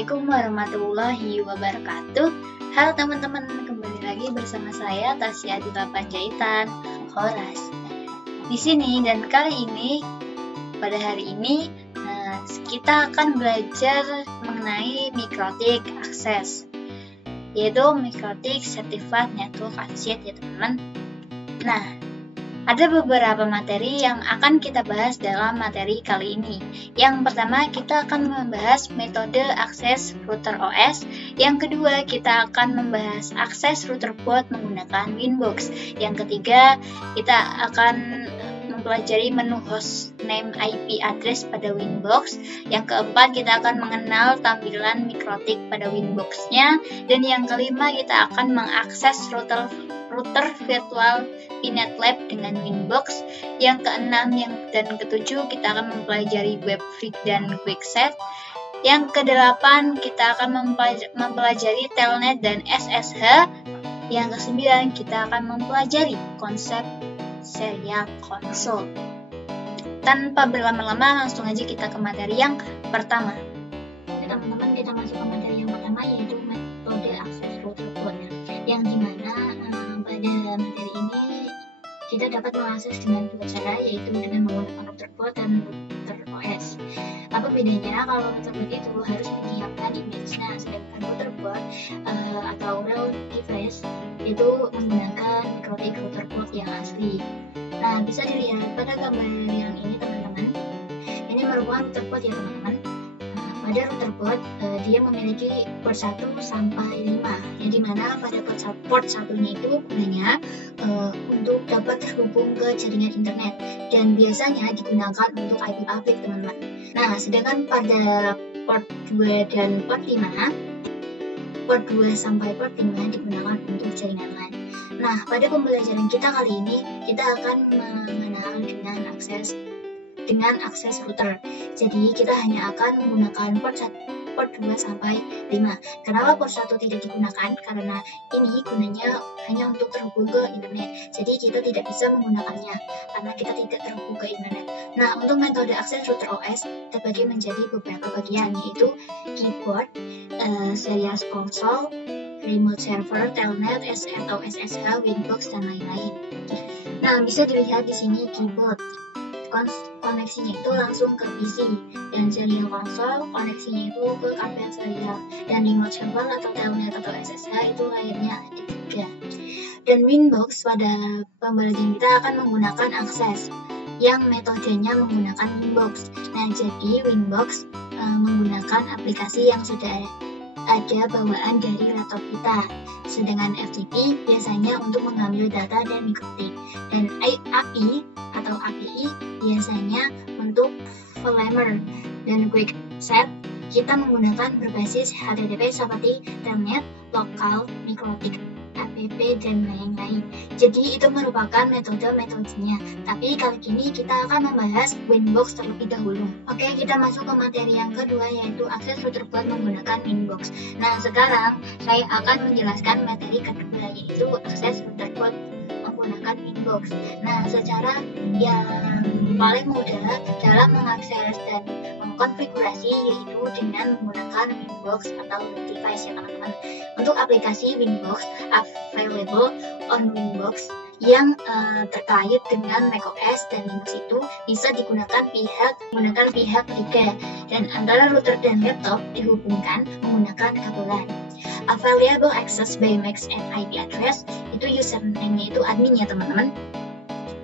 Assalamualaikum warahmatullahi wabarakatuh. Halo teman-teman, kembali lagi bersama saya Tasya Duta Panjaitan, Horas. Di sini dan kali ini, pada hari ini, kita akan belajar mengenai Mikrotik Access, yaitu Mikrotik Certified Network Associate ya teman-teman. Nah, ada beberapa materi yang akan kita bahas dalam materi kali ini. Yang pertama, kita akan membahas metode akses router OS. Yang kedua, kita akan membahas akses router port menggunakan Winbox. Yang ketiga, kita akan mempelajari menu host name IP address pada Winbox. Yang keempat, kita akan mengenal tampilan Mikrotik pada Winbox-nya. Dan yang kelima, kita akan mengakses router virtual Pinet Lab dengan Winbox. Yang keenam dan ketujuh, kita akan mempelajari WebFreak dan QuickSet. Yang kedelapan, kita akan mempelajari Telnet dan SSH. Yang kesembilan, kita akan mempelajari konsep serial console. Tanpa berlama-lama, langsung aja kita ke materi yang pertama. Teman-teman, kita masuk ke materi yang pertama, yaitu metode akses router port, yang dimana pada materi ini kita dapat mengakses dengan dua cara, yaitu dengan menggunakan router port dan router OS. Apa bedanya? Kalau router port itu harus menyiapkan image-nya, sedangkan router port atau route device itu menggunakan Mikrotik router port yang asli. Nah, bisa dilihat pada gambar yang ini teman-teman. Ini merupakan router port ya teman-teman. Pada router port, dia memiliki port 1 sampai 5, yang dimana pada port 1-nya itu gunanya untuk dapat terhubung ke jaringan internet, dan biasanya digunakan untuk IP public teman-teman. Nah, sedangkan pada port 2 dan port 5, port 2 sampai port 5 digunakan untuk jaringan LAN. Nah, pada pembelajaran kita kali ini, kita akan mengenal dengan akses router. Jadi kita hanya akan menggunakan port 2 sampai 5. Kenapa port 1 tidak digunakan? Karena ini gunanya hanya untuk terhubung ke internet. Jadi kita tidak bisa menggunakannya karena kita tidak terhubung ke internet. Nah, untuk metode akses router OS terbagi menjadi beberapa bagian, yaitu keyboard, serial console, remote server, telnet, atau SSH, Winbox, dan lain-lain. Nah, bisa dilihat di sini keyboard. Koneksinya itu langsung ke PC, dan serial console koneksinya itu ke kabel serial, dan remote server atau telnet atau SSH itu layarnya ada 3. Dan Winbox, pada pembelajaran kita akan menggunakan akses yang metodenya menggunakan Winbox. Nah, jadi Winbox menggunakan aplikasi yang sudah ada bawaan dari laptop kita. Sedangkan FTP biasanya untuk mengambil data dan Mikrotik, dan API atau API biasanya untuk VLANer, dan QuickSet kita menggunakan berbasis HTTP seperti Telnet, Lokal, Mikrotik, app, dan lain-lain. Jadi itu merupakan metodenya. Tapi kali ini kita akan membahas Winbox terlebih dahulu. Oke, kita masuk ke materi yang kedua, yaitu akses router port menggunakan Winbox. Nah, sekarang saya akan menjelaskan materi kedua, yaitu akses router port menggunakan Winbox. Nah, secara yang paling mudah dalam mengakses dan mengkonfigurasi yaitu dengan menggunakan Winbox atau device ya teman-teman. Untuk aplikasi Winbox available on Winbox yang terkait dengan macOS dan Linux itu bisa digunakan pihak ketiga, dan antara router dan laptop dihubungkan menggunakan kabel LAN. Available access by MAC and IP address itu username-nya itu admin ya teman-teman,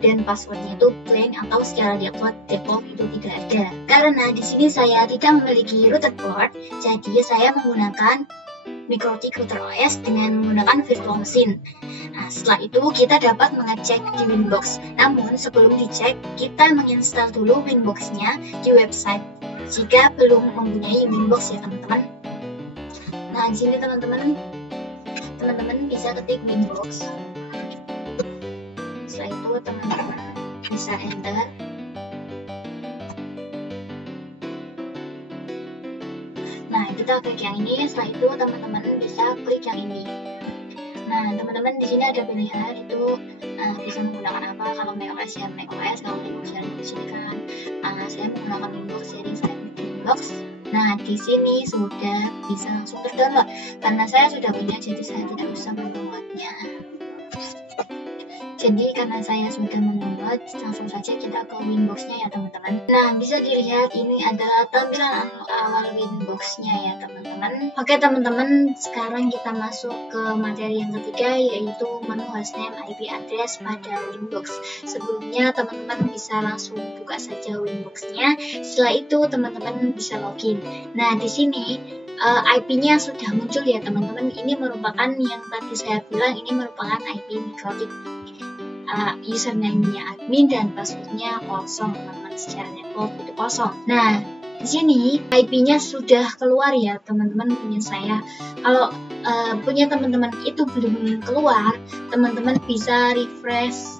dan passwordnya itu blank atau secara default itu tidak ada. Karena di sini saya tidak memiliki router port, jadi saya menggunakan Mikrotik router OS dengan menggunakan virtual machine. Nah, setelah itu kita dapat mengecek di Winbox. Namun sebelum dicek, kita menginstal dulu Winbox-nya di website jika belum mempunyai Winbox ya teman-teman. Nah, di sini teman-teman bisa ketik Winbox. Setelah itu teman-teman bisa enter. Nah, kita klik yang ini. Setelah itu teman-teman bisa klik yang ini. Nah, teman-teman di sini ada pilihan itu bisa menggunakan apa. Kalau macOS ya macOS, kalau Linux ya Linux. Kan saya menggunakan Winbox, jadi saya Winbox. Nah, di sini sudah bisa langsung terdownload. Karena saya sudah punya, jadi saya tidak usah mendownloadnya. Jadi karena saya sudah mendownload, langsung saja kita ke Winbox-nya ya teman-teman. Nah, bisa dilihat ini adalah tampilan awal Winbox-nya ya teman-teman. Oke teman-teman, sekarang kita masuk ke materi yang ketiga, yaitu menu hostname IP address pada Winbox. Sebelumnya teman-teman bisa langsung buka saja Winbox-nya. Setelah itu teman-teman bisa login. Nah, di sini IP-nya sudah muncul ya teman-teman. Ini merupakan yang tadi saya bilang, ini merupakan IP mikrotik. Username-nya admin dan password-nya kosong teman-teman, secara default itu kosong. Nah, di sini IP-nya sudah keluar ya teman-teman, punya saya. Kalau punya teman-teman itu belum keluar, teman-teman bisa refresh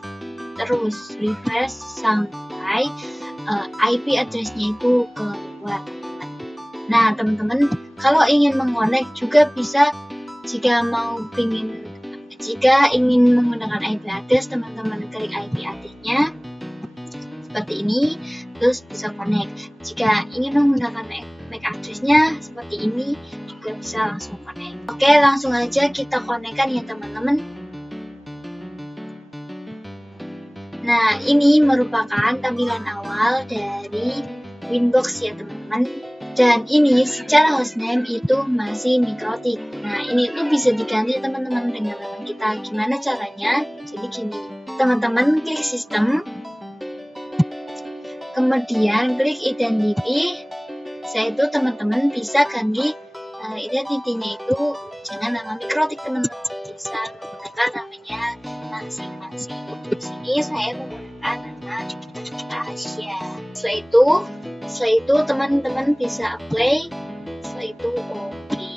sampai IP address-nya itu keluar. Nah, teman-teman kalau ingin mengonek juga bisa, jika ingin menggunakan IP address, teman-teman klik IP address-nya seperti ini, terus bisa connect. Jika ingin menggunakan MAC address-nya seperti ini, juga bisa langsung connect. Oke, langsung aja kita connect-kan ya teman-teman. Nah, ini merupakan tampilan awal dari Winbox ya teman-teman. Dan ini secara hostname itu masih mikrotik. Nah, ini tuh bisa diganti teman-teman dengan nama kita. Gimana caranya? Jadi gini, teman-teman klik sistem, kemudian klik identity. Setelah itu teman-teman bisa ganti identity-nya itu jangan nama mikrotik teman-teman, bisa menggunakan namanya masing-masing. Di sini saya menggunakan nama Tasya. Setelah itu teman-teman bisa apply. Setelah itu oke.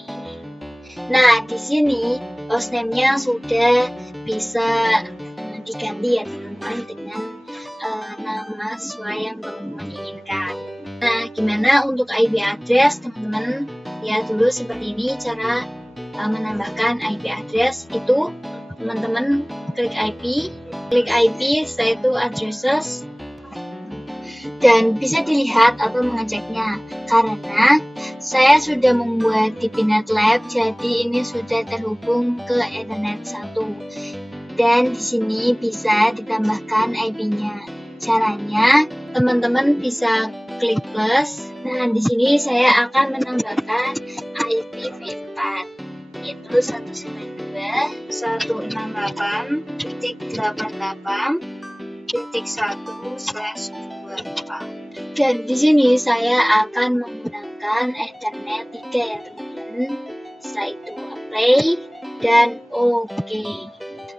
Nah, di sini hostname-nya sudah bisa diganti ya teman-teman dengan nama sesuai yang teman-teman inginkan. Nah, gimana untuk IP address teman-teman? Lihat dulu seperti ini cara menambahkan IP address itu. Teman-teman klik IP, setelah itu addresses, dan bisa dilihat atau mengeceknya karena saya sudah membuat di Pinet Lab, jadi ini sudah terhubung ke Ethernet 1 dan di sini bisa ditambahkan IP-nya. Caranya teman-teman bisa klik plus. Nah, di sini saya akan menambahkan IP V4 yaitu 192.168.1/24. Dan di sini saya akan menggunakan Ethernet 3 ya teman-teman. Setelah itu apply dan oke.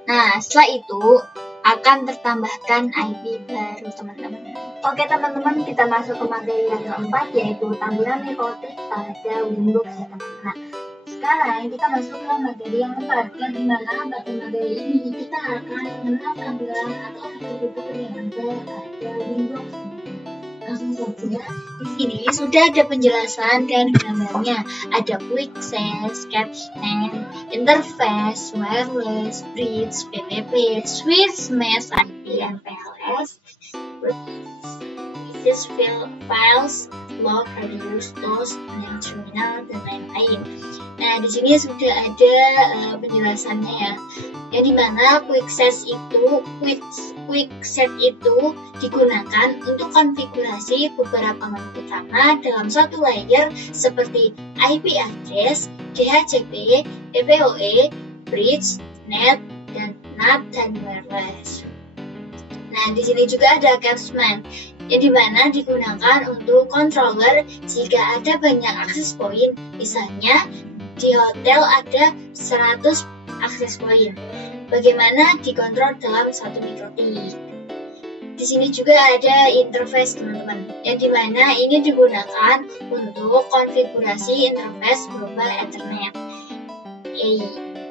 Nah, setelah itu akan tertambahkan IP baru teman-teman. Oke teman-teman, kita masuk ke materi yang keempat, yaitu tampilan mikrotik pada Winbox ya teman-teman. Nah, sekarang kita masuk ke materi yang keempat, yang dimana pada materi ini kita akan mengenal tampilan atau fitur-fitur yang ada pada Winbox. Langsung saja, di sini sudah ada penjelasan dan gambarnya. Ada quick access, caption, interface, wireless, bridge, PPP, switch, mesh, IP, MPLS, this files, log, radius, loss, dan terminal, dan lain-lain. Nah, di sini sudah ada penjelasannya ya. Yang dimana quick set itu digunakan untuk konfigurasi beberapa menu utama dalam satu layer seperti IP address, DHCP, PPOE, bridge, net, dan NAT dan wireless. Nah, di sini juga ada capsman, yang dimana digunakan untuk controller jika ada banyak akses point. Misalnya di hotel ada 100 akses point. Bagaimana dikontrol dalam satu mikrotik. Di sini juga ada interface teman-teman, yang dimana ini digunakan untuk konfigurasi interface berupa Ethernet,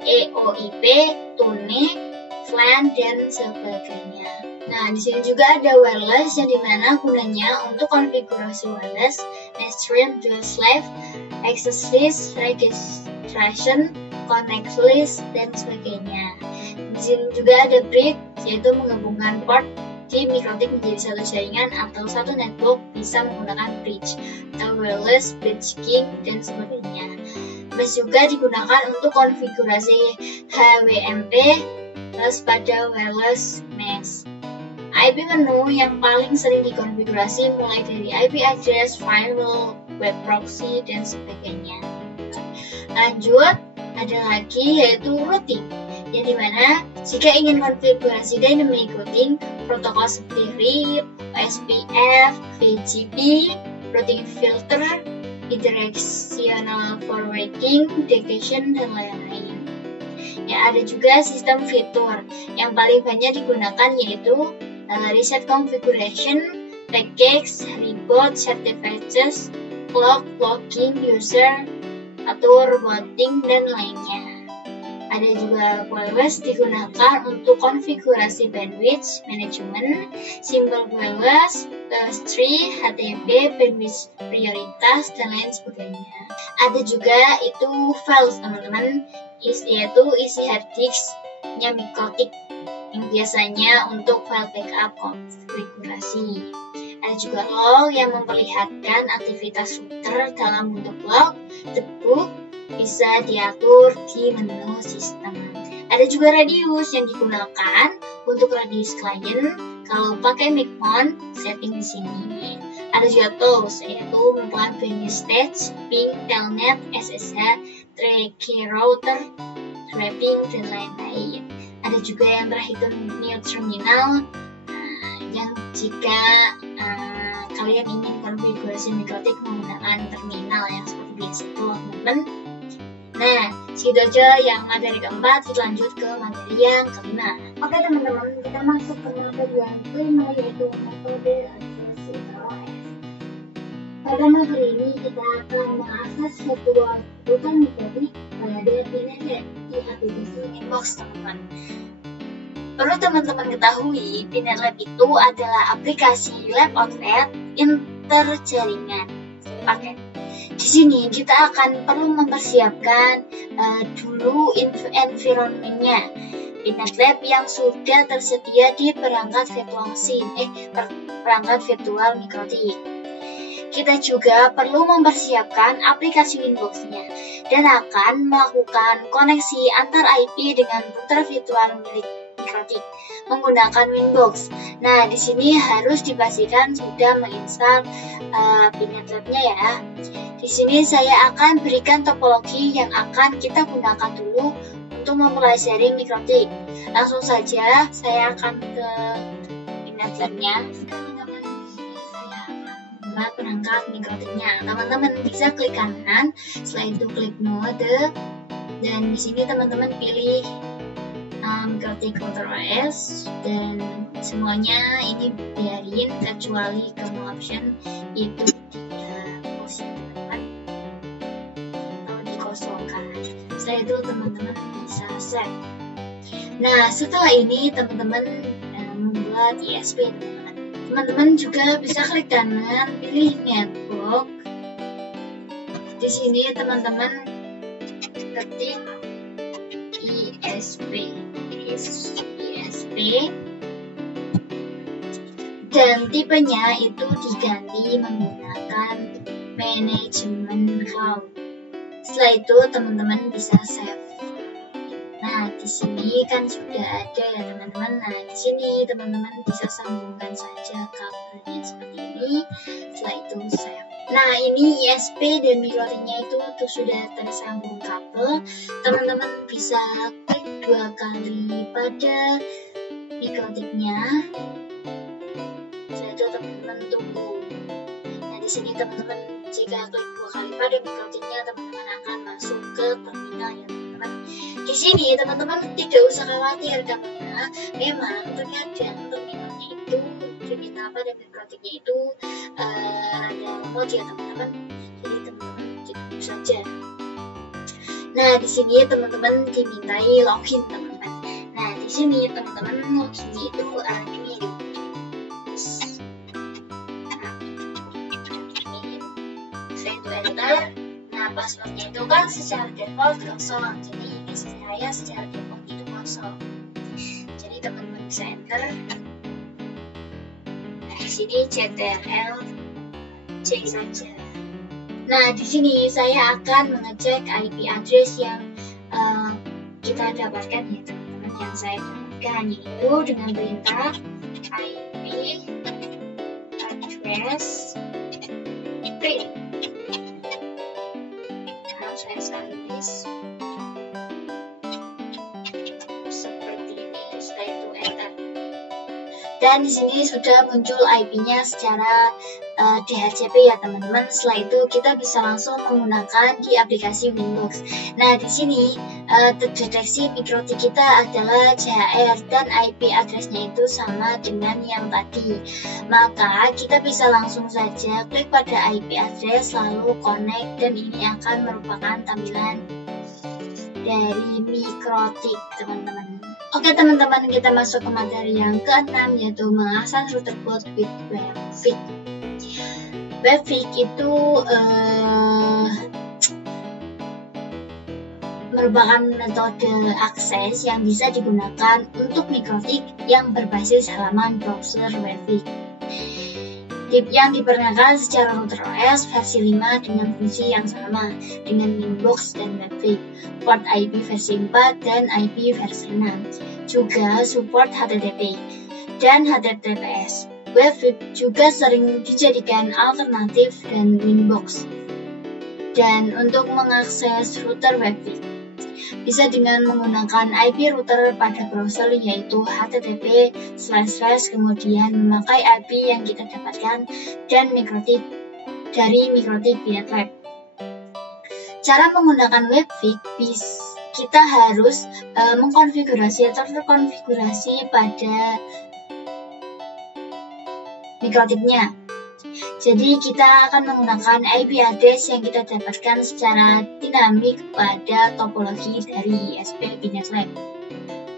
EOIP, Tune, FLAN, dan sebagainya. Nah, di sini juga ada wireless, yang dimana gunanya untuk konfigurasi wireless, netstream, dual slave, access list, registration, connect list, dan sebagainya. Di sini juga ada bridge, yaitu menggabungkan port Jadi mikrotik menjadi satu jaringan atau satu network bisa menggunakan bridge atau wireless, bridge key, dan sebagainya. Mesh juga digunakan untuk konfigurasi HWMP plus pada wireless mesh. IP menu yang paling sering dikonfigurasi mulai dari IP address, firewall, web proxy, dan sebagainya. Lanjut, ada lagi yaitu routing, yang dimana jika ingin konfigurasi dynamic routing, protokol seperti RIP, OSPF, BGP, routing filter, directional forwarding, detection, dan lain-lain. Ya, ada juga sistem fitur yang paling banyak digunakan yaitu reset configuration, package, reboot, certificates, clock, logging, user, atur, routing, dan lainnya. Ada juga wireless digunakan untuk konfigurasi bandwidth management, simbol wireless, tree, HTTP, bandwidth prioritas, dan lain sebagainya. Ada juga itu files teman-teman, yaitu isi hard disk-nya mikrotik yang biasanya untuk file backup konfigurasi. Ada juga log yang memperlihatkan aktivitas router dalam bentuk log, debug, bisa diatur di menu sistem. Ada juga radius yang digunakan untuk radius client. Kalau pakai micmon, setting di sini. Ada juga tools, yaitu membuat venue stage, ping, telnet, SSH, tracking router, swapping, dan lain-lain. Ada juga yang terakhir new terminal, yang jika kalian ingin konfigurasi mikrotik menggunakan terminal yang seperti biasa itu, teman-teman. Nah, segitu aja yang materi keempat, kita lanjut ke materi yang kelima. Oke teman-teman, kita masuk ke materi yang kelima, yaitu metode akses OS. Pada materi ini kita akan mengakses virtual router mikrotik pada Pinet di aplikasi Inbox, teman-teman. Perlu teman-teman ketahui, Pinet Lab itu adalah aplikasi lab outlet interjaringan paket. Di sini kita akan perlu mempersiapkan dulu environment-nya Pinet Lab yang sudah tersedia di perangkat virtual perangkat virtual mikrotik. Kita juga perlu mempersiapkan aplikasi Winbox-nya dan akan melakukan koneksi antar IP dengan router virtual milik mikrotik menggunakan Winbox. Nah, di sini harus dipastikan sudah menginstal Pinet Lab-nya ya. Di sini saya akan berikan topologi yang akan kita gunakan dulu untuk mempelajari mikrotik. Langsung saja saya akan ke Pinet Lab-nya. Teman-teman, di sini saya akan membuat perangkat mikrotiknya. Teman-teman bisa klik kanan, setelah itu klik mode, dan di sini teman-teman pilih mikrotik router OS, dan semuanya ini biarin kecuali kernel option itu setelah itu teman-teman bisa save. Nah, setelah ini teman-teman membuat ISP, teman-teman. Teman-teman juga bisa klik kanan, pilih network. Di sini teman-teman ketik ISP dan tipenya itu diganti menggunakan manajemen cloud. Setelah itu teman-teman bisa save. Nah, di sini kan sudah ada ya teman-teman. Nah, di sini teman-teman bisa sambungkan saja kabelnya seperti ini. Setelah itu save. Nah, ini ISP dan mikrotiknya itu sudah tersambung kabel. Teman-teman bisa klik 2 kali pada mikrotiknya. Setelah itu teman-teman tunggu. Nah, di sini teman-teman jika klik 2 kali pada mikrotiknya, teman-teman akan masuk ke terminal ya teman-teman. Di sini teman-teman tidak usah khawatir karena memang terkadang terminalnya itu terminal pada mikrotiknya itu ada lemot ya teman-teman. Jadi teman-teman tunggu saja. Nah, di sini teman-teman dimintai login teman-teman. Nah, di sini teman-teman loginnya itu ini. Nah, passwordnya itu kan secara default kosong, jadi ini saya secara default itu kosong. Jadi teman-teman bisa enter. di sini CTRL-C saja. Nah, di sini saya akan mengecek IP address yang kita dapatkan ya teman-teman. Yang saya dapatkan yaitu dengan perintah IP address print. Nah, saya salin seperti ini, setelah itu enter. Dan di sini sudah muncul IP-nya secara DHCP ya teman-teman. Setelah itu kita bisa langsung menggunakan di aplikasi Winbox. Nah, di sini terdeteksi mikrotik kita adalah CHR dan IP address-nya itu sama dengan yang tadi. Maka kita bisa langsung saja klik pada IP address lalu connect, dan ini akan merupakan tampilan dari mikrotik teman-teman. Oke teman-teman, kita masuk ke materi yang ke-6 yaitu mengakses router port with Webfig. Webfig itu merupakan metode akses yang bisa digunakan untuk mikrotik yang berbasis halaman browser Webfig. Yang diperkenalkan secara router OS versi 5 dengan fungsi yang sama dengan Winbox dan Webfig, port IP versi 4 dan IP versi 6, juga support HTTP dan HTTPS. Webfig juga sering dijadikan alternatif dan Winbox. Dan untuk mengakses router Webfig bisa dengan menggunakan IP router pada browser yaitu HTTP / kemudian memakai IP yang kita dapatkan dan mikrotik dari mikrotik VNet. Cara menggunakan Webfig, kita harus mengkonfigurasi atau terkonfigurasi pada mikrotiknya. Jadi kita akan menggunakan IP address yang kita dapatkan secara dinamik pada topologi dari ISP VNet.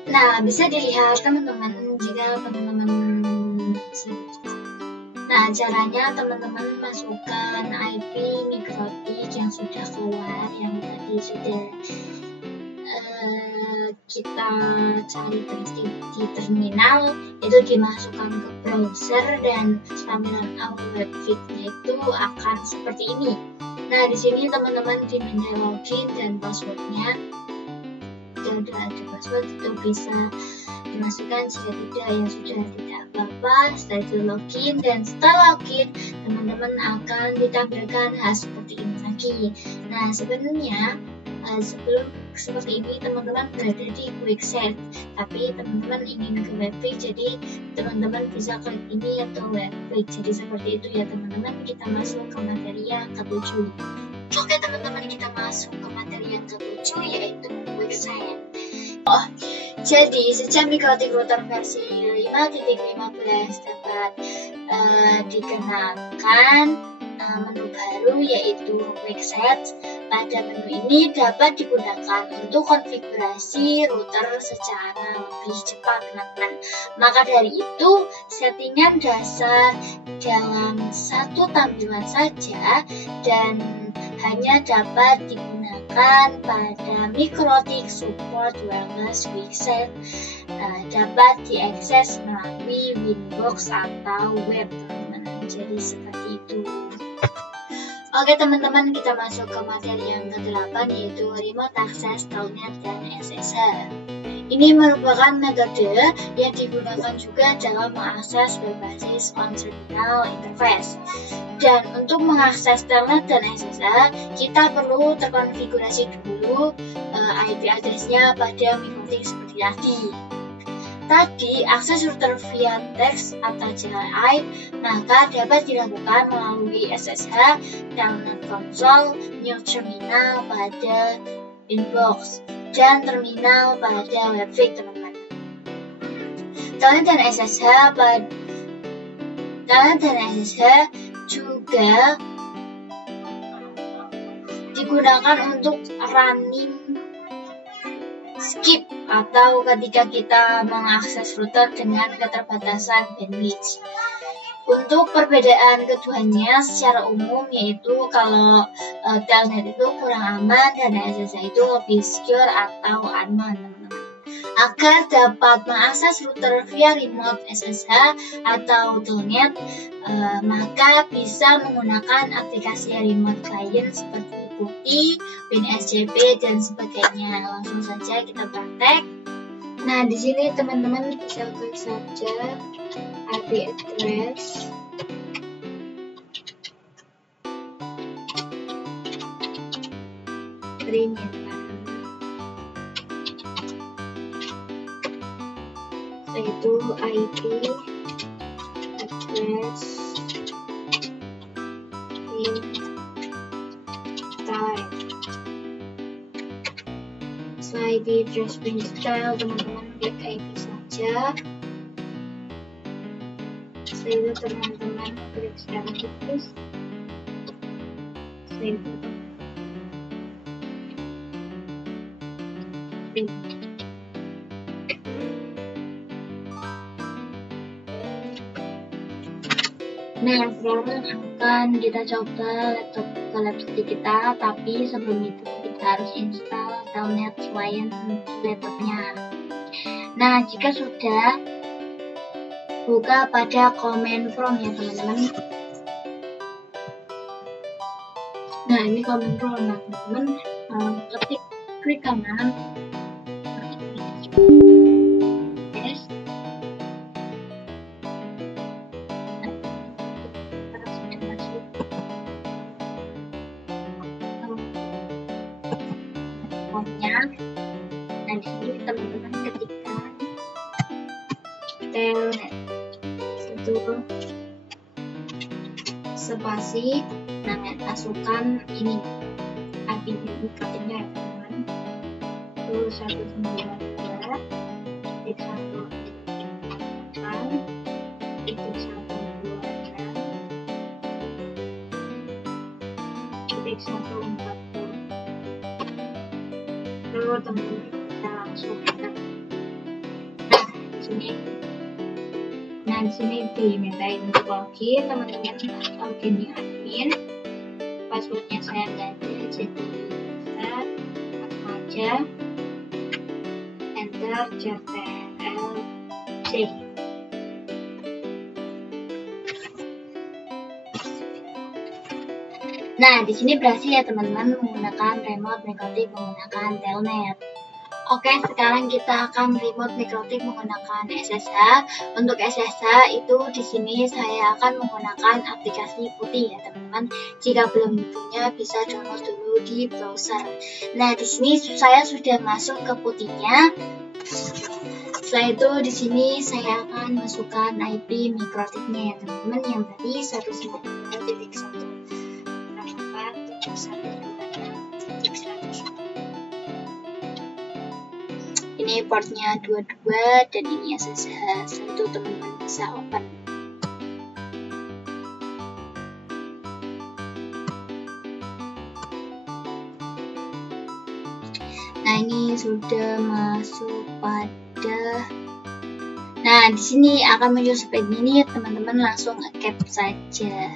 Nah, bisa dilihat teman-teman jika teman-teman. Nah, caranya teman-teman masukkan IP mikrotik yang sudah keluar, yang tadi sudah kita cari di terminal, itu dimasukkan ke browser dan tampilan Webfig-nya itu akan seperti ini. Nah, di sini teman-teman diminta login dan passwordnya. Jika ada password itu bisa dimasukkan, jika tidak ya sudah, tidak apa-apa. Setelah itu login, dan setelah login teman-teman akan ditampilkan seperti ini lagi. Nah, sebenarnya sebelum seperti ini teman-teman berada di QuickSet, tapi teman-teman ingin ke Webfig, jadi teman-teman bisa klik ini atau Webfig. Jadi seperti itu ya teman-teman. Kita masuk ke materi yang ke-7. Oke teman-teman, kita masuk ke materi yang ke-7 yaitu QuickSet. Jadi sejak mikrotik router versi 5.15 dapat dikenakan menu baru yaitu QuickSet. Pada menu ini dapat digunakan untuk konfigurasi router secara lebih cepat teman-teman. Maka dari itu, settingan dasar dalam satu tampilan saja dan hanya dapat digunakan pada mikrotik support wireless QuickSet, dapat diakses melalui Winbox atau web teman-teman. Jadi seperti itu. Oke teman-teman, kita masuk ke materi yang ke-8 yaitu Remote Access Telnet dan SSH. Ini merupakan metode yang digunakan juga dalam mengakses berbasis on-terminal interface. Dan untuk mengakses Telnet dan SSH, kita perlu terkonfigurasi dulu IP address-nya pada mikrotik seperti tadi. Tadi, akses router via teks atau CLI, maka dapat dilakukan melalui SSH, Telnet Console, New Terminal pada Winbox, dan terminal pada Webfig teman-teman. Telnet dan SSH juga digunakan untuk running skip atau ketika kita mengakses router dengan keterbatasan bandwidth. Untuk perbedaan keduanya secara umum yaitu kalau Telnet itu kurang aman dan SSH itu lebih secure atau aman teman-teman. Agar dapat mengakses router via remote SSH atau telnet, maka bisa menggunakan aplikasi remote client seperti PuTTY, WinSCP, dan sebagainya. Langsung saja kita praktek. Nah, di sini teman-teman bisa klik saja IP address print ya teman-teman, yaitu IP address print style. Setelah IP address print style, teman-teman klik IP saja. Setelah itu teman-teman klik status. Setelah itu nah, sekarang akan kita coba laptop kita, tapi sebelum itu kita harus install telnet client di laptopnya. Nah, jika sudah, buka pada command prompt ya teman-teman. Nah, ini command prompt. Nah, teman-teman klik kanan. Nah, di sini teman-teman ketikkan telnet itu spasi, nah masukkan ini IP mikrotiknya ya teman-teman, itu 192.168 itu 126.140 lalu teman-teman bisa langsung enter. Nah, di sini dimintain untuk login, teman-teman login di admin. Passwordnya saya nggak ada, jadi bisa langsung aja enter CTRL-C. Nah, di sini berhasil ya teman-teman menggunakan remote mikrotik menggunakan telnet. Oke, sekarang kita akan remote mikrotik menggunakan SSH. Untuk SSH itu di sini saya akan menggunakan aplikasi PuTTY ya teman-teman. Jika belum punya bisa download dulu di browser. Nah, di sini saya sudah masuk ke PuTTY-nya. Setelah itu di sini saya akan masukkan IP mikrotiknya ya teman-teman, yang tadi 192.168.1.1. Ini portnya 22 dan ini SSH. Itu teman-teman bisa open. Nah, ini sudah masuk pada. Nah, di sini akan muncul seperti ini, teman-teman langsung cap saja.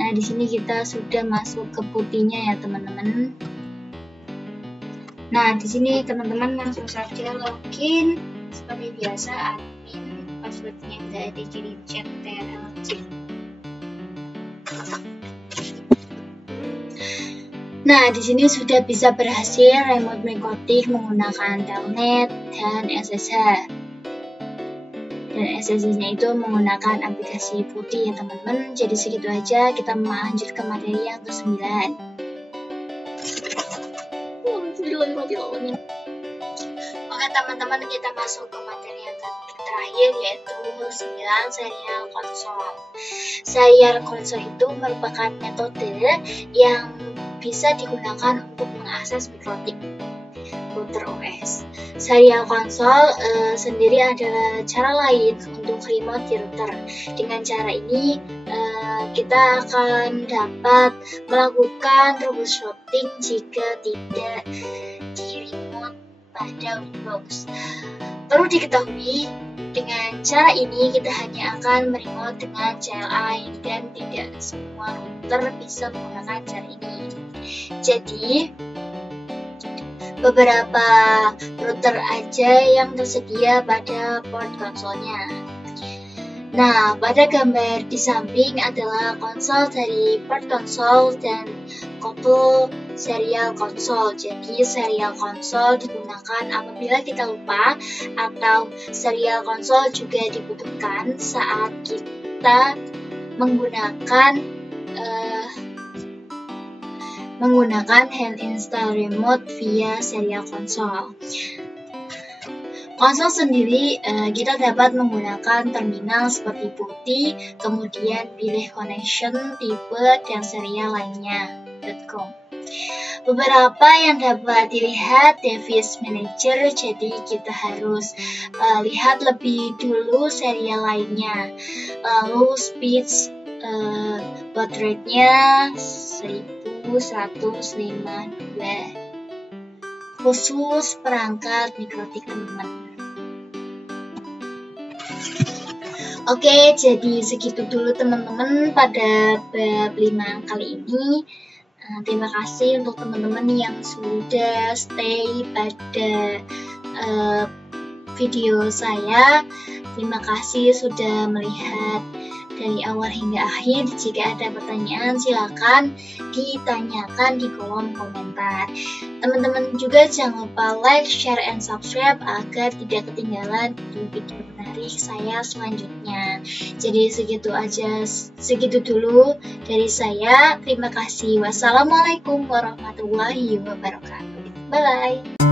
Nah, di sini kita sudah masuk ke PuTTY-nya ya teman-teman. Nah, di sini teman-teman langsung saja login seperti biasa, admin, passwordnya nggak ada, jadi CTRL-C. Nah, di sini sudah bisa berhasil remote mikrotik menggunakan telnet dan SSH. Dan SSH-nya itu menggunakan aplikasi PuTTY ya teman-teman. Jadi segitu aja, kita lanjut ke materi yang ke-9. Oke teman-teman, kita masuk ke materi yang terakhir, yaitu 9, serial konsol. Serial konsol itu merupakan metode yang bisa digunakan untuk mengakses mikrotik router OS. Serial konsol sendiri adalah cara lain untuk remote di router. Dengan cara ini kita akan dapat melakukan troubleshooting jika tidak di remote pada Windows. Perlu diketahui, dengan cara ini kita hanya akan meremote dengan CLI dan tidak semua router bisa menggunakan cara ini. Jadi, beberapa router aja yang tersedia pada port konsolnya. Nah, pada gambar di samping adalah konsol dari port konsol dan kopel serial konsol. Jadi serial konsol digunakan apabila kita lupa, atau serial konsol juga dibutuhkan saat kita menggunakan hand install remote via serial konsol. Konsol sendiri kita dapat menggunakan terminal seperti putih, kemudian pilih connection, tipe, dan serial lainnya. Beberapa yang dapat dilihat device manager, jadi kita harus lihat lebih dulu serial lainnya. Lalu speed baud rate-nya 1152 khusus perangkat mikrotik teman-teman. Oke, jadi segitu dulu teman-teman pada bab 5 kali ini. Terima kasih untuk teman-teman yang sudah stay pada video saya. Terima kasih sudah melihat dari awal hingga akhir. Jika ada pertanyaan, silakan ditanyakan di kolom komentar. Teman-teman juga jangan lupa like, share, and subscribe agar tidak ketinggalan video menarik saya selanjutnya. Jadi segitu dulu dari saya. Terima kasih. Wassalamualaikum warahmatullahi wabarakatuh. Bye.